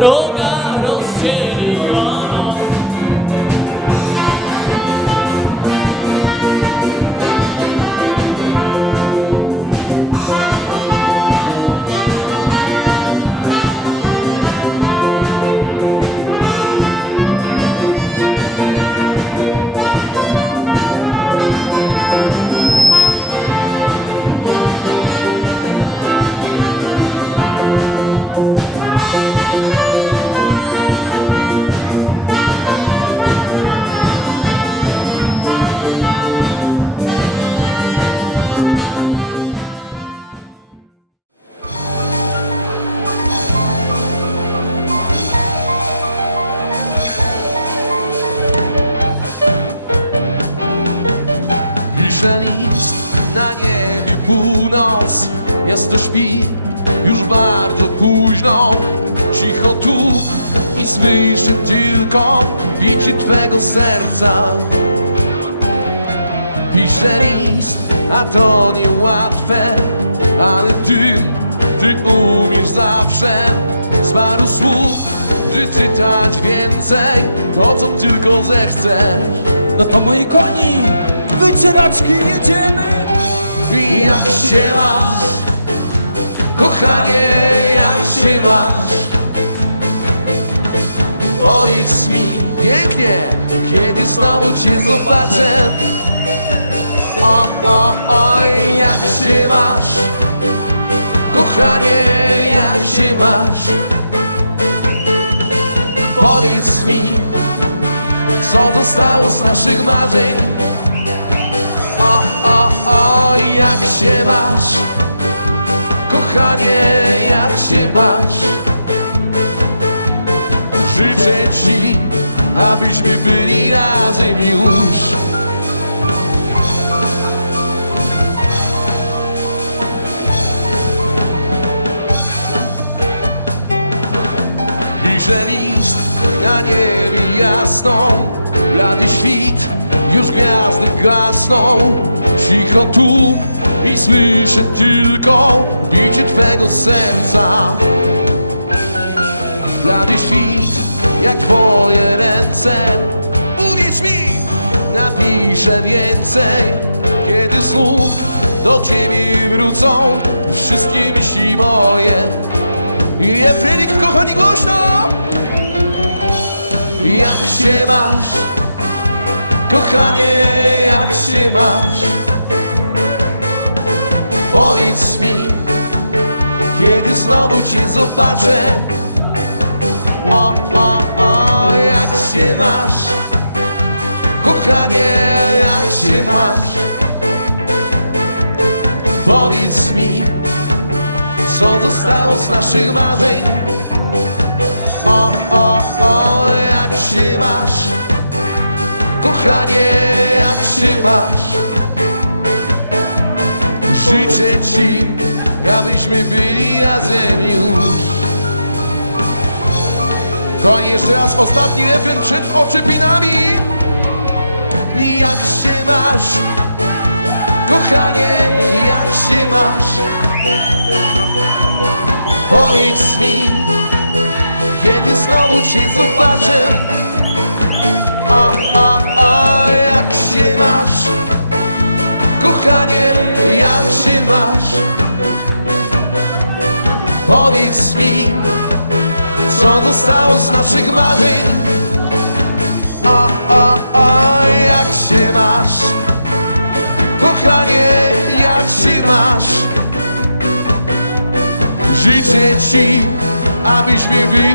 droga. serce, to tylko serce, do dobrej drogi, do instalacji jedziemy. Wina się ma, kochanie, jak się. Powiedz mi, pięknie, kiedy skończy to zawsze. Thank you.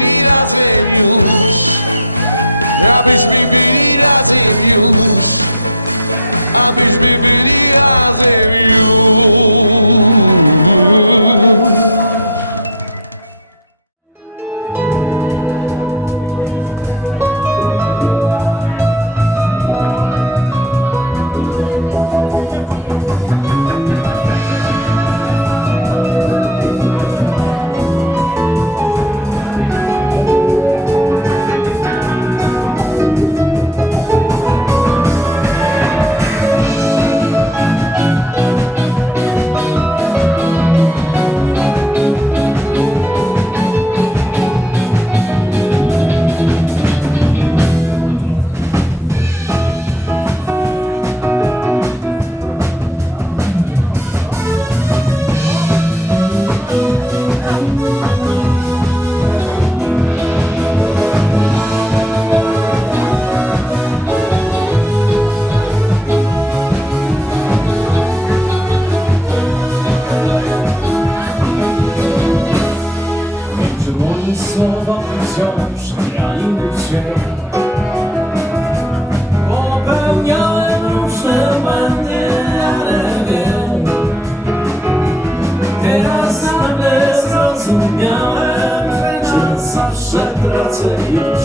tracę już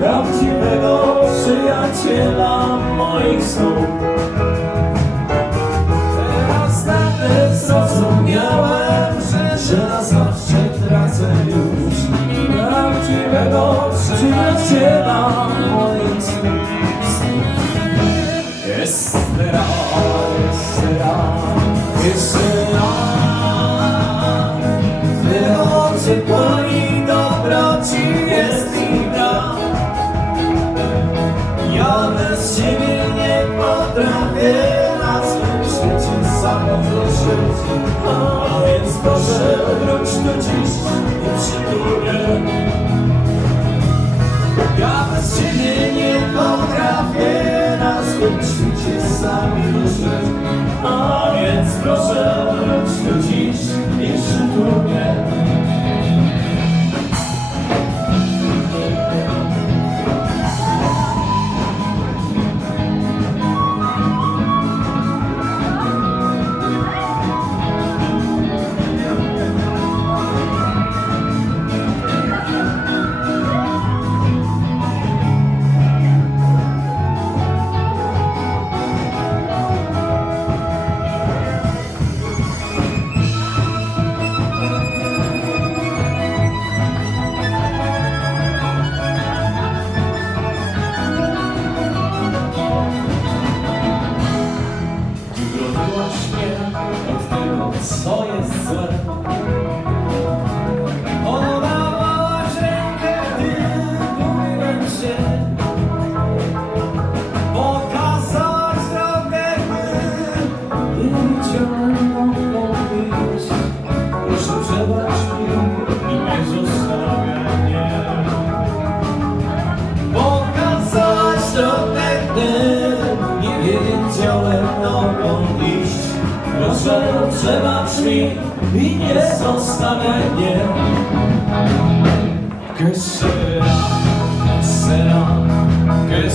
prawdziwego przyjaciela moich snów. Teraz nawet zrozumiałem, że, że na zawsze tracę już prawdziwego przyjaciela moich snów. Estera, estera, estera. Miałem dokąd iść Proszę, przebacz mi I nie zostanę, nie Que sera, sera, que